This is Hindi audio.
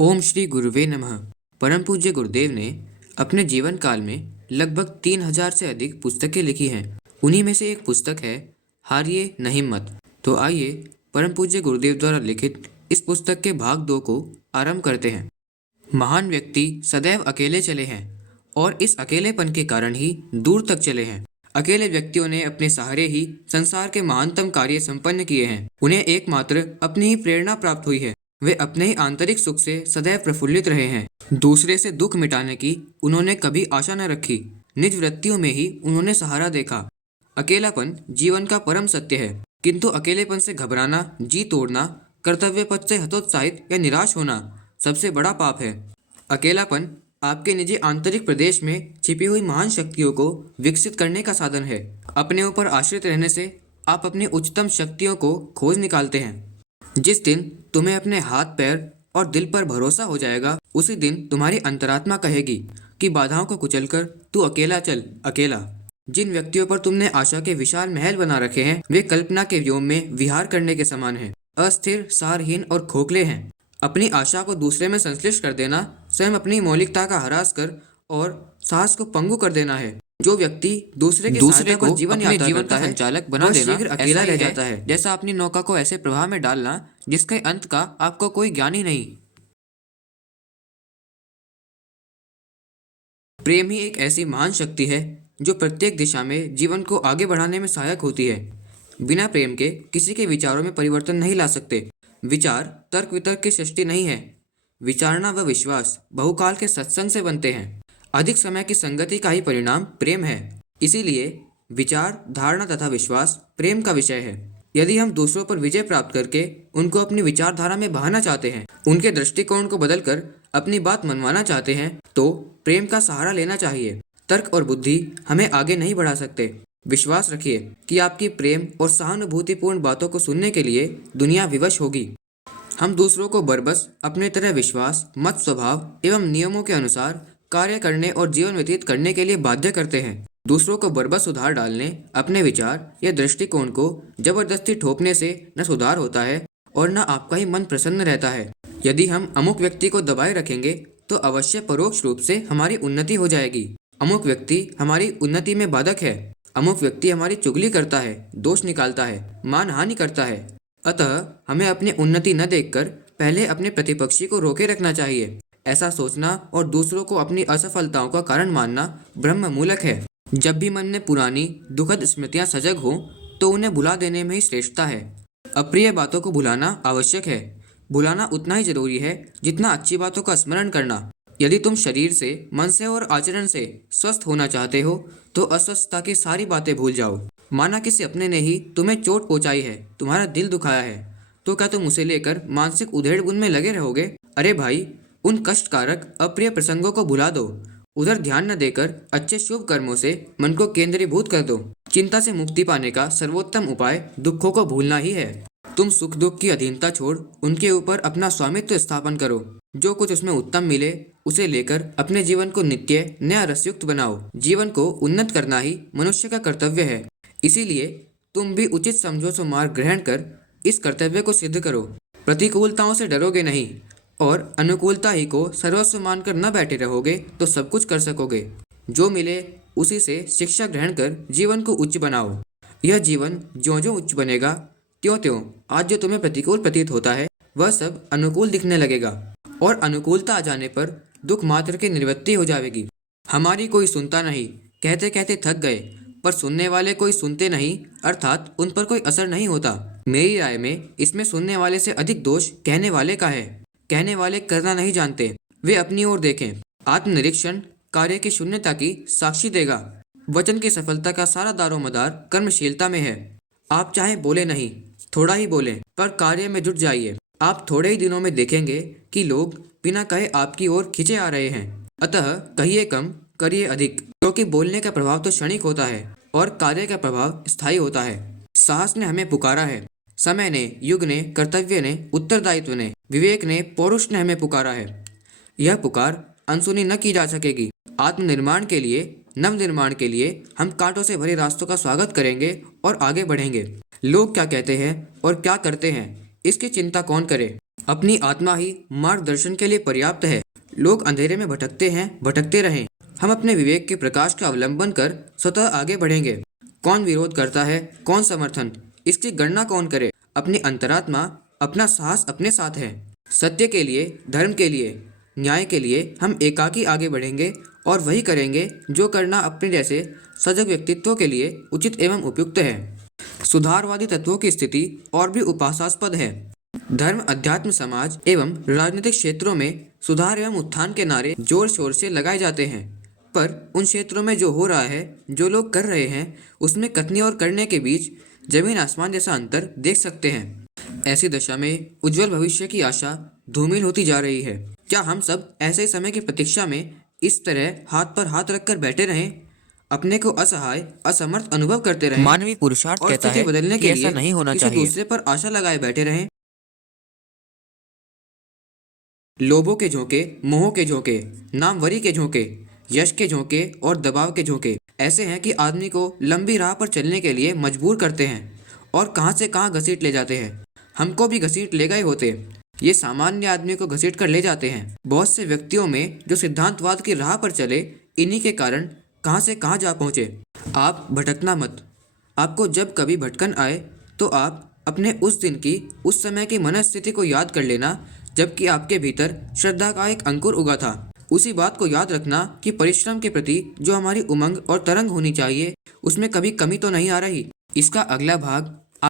ओम श्री गुरुवे नमः। परम पूज्य गुरुदेव ने अपने जीवन काल में लगभग 3000 से अधिक पुस्तकें लिखी हैं। उन्हीं में से एक पुस्तक है हारिए नहीं मत। तो आइए परम पूज्य गुरुदेव द्वारा लिखित इस पुस्तक के भाग 2 को आरंभ करते हैं। महान व्यक्ति सदैव अकेले चले हैं और इस अकेलेपन के कारण ही दूर तक चले हैं। अकेले व्यक्तियों ने अपने सहारे ही संसार के महानतम कार्य संपन्न किए हैं। उन्हें एकमात्र अपनी ही प्रेरणा प्राप्त हुई है। वे अपने ही आंतरिक सुख से सदैव प्रफुल्लित रहे हैं। दूसरे से दुख मिटाने की उन्होंने कभी आशा न रखी। निज वृत्तियों में ही उन्होंने सहारा देखा। अकेलापन जीवन का परम सत्य है, किंतु अकेलेपन से घबराना, जी तोड़ना, कर्तव्य पथ से हतोत्साहित या निराश होना सबसे बड़ा पाप है। अकेलापन आपके निजी आंतरिक प्रदेश में छिपी हुई महान शक्तियों को विकसित करने का साधन है। अपने ऊपर आश्रित रहने से आप अपनी उच्चतम शक्तियों को खोज निकालते हैं। जिस दिन तुम्हें अपने हाथ पैर और दिल पर भरोसा हो जाएगा, उसी दिन तुम्हारी अंतरात्मा कहेगी कि बाधाओं को कुचलकर तू अकेला चल, अकेला। जिन व्यक्तियों पर तुमने आशा के विशाल महल बना रखे हैं, वे कल्पना के व्योम में विहार करने के समान हैं। अस्थिर, सारहीन और खोखले हैं। अपनी आशा को दूसरे में संश्लिष्ट कर देना, स्वयं अपनी मौलिकता का ह्रास कर और साहस को पंगु कर देना है। जो व्यक्ति दूसरे को जीवन का संचालक बना देना, शीघ्र अकेला रह जाता है। जैसा अपनी नौका को ऐसे प्रवाह में डालना जिसके अंत का आपको कोई ज्ञान ही नहीं। प्रेम ही एक ऐसी महान शक्ति है जो प्रत्येक दिशा में जीवन को आगे बढ़ाने में सहायक होती है। बिना प्रेम के किसी के विचारों में परिवर्तन नहीं ला सकते। विचार तर्क वितर्क की सृष्टि नहीं है। विचारना व विश्वास बहुकाल के सत्संग से बनते हैं। अधिक समय की संगति का ही परिणाम प्रेम है। इसीलिए विचार, धारणा तथा विश्वास प्रेम का विषय है। यदि हम दूसरों पर विजय प्राप्त करके उनको अपनी विचारधारा में बहाना चाहते हैं, उनके दृष्टिकोण को बदलकर अपनी बात मनवाना चाहते हैं, तो प्रेम का सहारा लेना चाहिए। तर्क और बुद्धि हमें आगे नहीं बढ़ा सकते। विश्वास रखिए कि आपकी प्रेम और सहानुभूतिपूर्ण बातों को सुनने के लिए दुनिया विवश होगी। हम दूसरों को बरबस अपने तरह विश्वास, मत, स्वभाव एवं नियमों के अनुसार कार्य करने और जीवन व्यतीत करने के लिए बाध्य करते हैं। दूसरों को बरबस सुधार डालने, अपने विचार या दृष्टिकोण को जबरदस्ती ठोकने से न सुधार होता है और न आपका ही मन प्रसन्न रहता है। यदि हम अमुक व्यक्ति को दबाए रखेंगे तो अवश्य परोक्ष रूप से हमारी उन्नति हो जाएगी। अमुक व्यक्ति हमारी उन्नति में बाधक है। अमुक व्यक्ति हमारी चुगली करता है, दोष निकालता है, मानहानि करता है। अतः हमें अपनी उन्नति न देखकर पहले अपने प्रतिपक्षी को रोके रखना चाहिए। ऐसा सोचना और दूसरों को अपनी असफलताओं का कारण मानना ब्रह्म मूलक है। जब भी मन में पुरानी दुखद स्मृतियां सजग हों तो उन्हें भुला देने में ही श्रेष्ठता है। अप्रिय बातों को भुलाना आवश्यक है। भुलाना उतना ही जरूरी है जितना अच्छी बातों का स्मरण करना। यदि तुम शरीर से, मन से और आचरण से स्वस्थ होना चाहते हो तो अस्वस्थता की सारी बातें भूल जाओ। माना किसी अपने ने ही तुम्हें चोट पहुंचाई है, तुम्हारा दिल दुखाया है, तो क्या तुम उसे लेकर मानसिक उधेड़-बुन में लगे रहोगे? अरे भाई, उन कष्टकारक अप्रिय प्रसंगों को भुला दो। उधर ध्यान न देकर अच्छे शुभ कर्मों से मन को केंद्रीभूत कर दो। चिंता से मुक्ति पाने का सर्वोत्तम उपाय दुखों को भूलना ही है। तुम सुख दुख की अधीनता छोड़ उनके ऊपर अपना स्वामित्व स्थापन करो। जो कुछ उसमें उत्तम मिले उसे लेकर अपने जीवन को नित्य, नया, रसयुक्त बनाओ। जीवन को उन्नत करना ही मनुष्य का कर्तव्य है। इसीलिए तुम भी उचित समझो सो मार्ग ग्रहण कर इस कर्तव्य को सिद्ध करो। प्रतिकूलताओं से डरोगे नहीं और अनुकूलता ही को सर्वस्व मानकर न बैठे रहोगे तो सब कुछ कर सकोगे। जो मिले उसी से शिक्षा ग्रहण कर जीवन को उच्च बनाओ। यह जीवन ज्यों ज्यों उच्च बनेगा त्यों त्यों आज जो तुम्हें प्रतिकूल प्रतीत होता है वह सब अनुकूल दिखने लगेगा और अनुकूलता आ जाने पर दुख मात्र की निवृत्ति हो जाएगी। हमारी कोई सुनता नहीं, कहते कहते थक गए, पर सुनने वाले कोई सुनते नहीं, अर्थात उन पर कोई असर नहीं होता। मेरी राय में इसमें सुनने वाले से अधिक दोष कहने वाले का है। कहने वाले करना नहीं जानते। वे अपनी ओर देखें। आत्मनिरीक्षण कार्य की शून्यता की साक्षी देगा। वचन की सफलता का सारा दारोमदार कर्मशीलता में है। आप चाहे बोले नहीं, थोड़ा ही बोलें, पर कार्य में जुट जाइए। आप थोड़े ही दिनों में देखेंगे कि लोग बिना कहे आपकी ओर खींचे आ रहे हैं। अतः कहिए कम, करिए अधिक, क्योंकि बोलने का प्रभाव तो क्षणिक होता है और कार्य का प्रभाव स्थायी होता है। साहस ने हमें पुकारा है। समय ने, युग ने, कर्तव्य ने, उत्तरदायित्व ने, विवेक ने, पौरुष ने हमें पुकारा है। यह पुकार अनसुनी न की जा सकेगी। आत्मनिर्माण के लिए, नव निर्माण के लिए हम कांटों से भरे रास्तों का स्वागत करेंगे और आगे बढ़ेंगे। लोग क्या कहते हैं और क्या करते हैं इसकी चिंता कौन करे। अपनी आत्मा ही मार्गदर्शन के लिए पर्याप्त है। लोग अंधेरे में भटकते हैं, भटकते रहें। हम अपने विवेक के प्रकाश का अवलंबन कर स्वतः आगे बढ़ेंगे। कौन विरोध करता है, कौन समर्थन, इसकी गणना कौन करे। अपनी अंतरात्मा, अपना साहस अपने साथ है। सत्य के लिए, धर्म के लिए, न्याय के लिए हम एकाकी आगे बढ़ेंगे और वही करेंगे जो करना अपने जैसे सजग व्यक्तित्वों के लिए उचित एवं उपयुक्त है। सुधारवादी तत्वों की स्थिति और भी उपासास्पद है। धर्म, अध्यात्म, समाज एवं राजनीतिक क्षेत्रों में सुधार एवं उत्थान के नारे जोर शोर से लगाए जाते हैं, पर उन क्षेत्रों में जो हो रहा है, जो लोग कर रहे हैं, उसमें कथनी और करने के बीच जमीन आसमान जैसा अंतर देख सकते हैं। ऐसी दशा में उज्जवल भविष्य की आशा धूमिल होती जा रही है। क्या हम सब ऐसे समय की प्रतीक्षा में इस तरह हाथ पर हाथ रखकर बैठे रहें, अपने को असहाय, असमर्थ अनुभव करते रहें मानवीय पुरुषार्थ और कहता स्थिति है बदलने कि के ऐसा लिए नहीं होना किसी चाहिए। दूसरे पर आशा लगाए बैठे रहें? लोभों के झोंके, मोह के झोंके, नामवरी के झोंके, यश के झोंके और दबाव के झोंके ऐसे हैं कि आदमी को लंबी राह पर चलने के लिए मजबूर करते हैं और कहां से कहां घसीट ले जाते हैं। हमको भी घसीट ले गए होते। ये सामान्य आदमी को घसीट कर ले जाते हैं। बहुत से व्यक्तियों में जो सिद्धांतवाद की राह पर चले, इन्हीं के कारण कहां से कहां जा पहुंचे। आप भटकना मत। आपको जब कभी भटकन आए तो आप अपने उस दिन की, उस समय की मनस्थिति को याद कर लेना जबकि आपके भीतर श्रद्धा का एक अंकुर उगा था। उसी बात को याद रखना कि परिश्रम के प्रति जो हमारी उमंग और तरंग होनी चाहिए, उसमें कभी कमी तो नहीं आ रही। इसका अगला भाग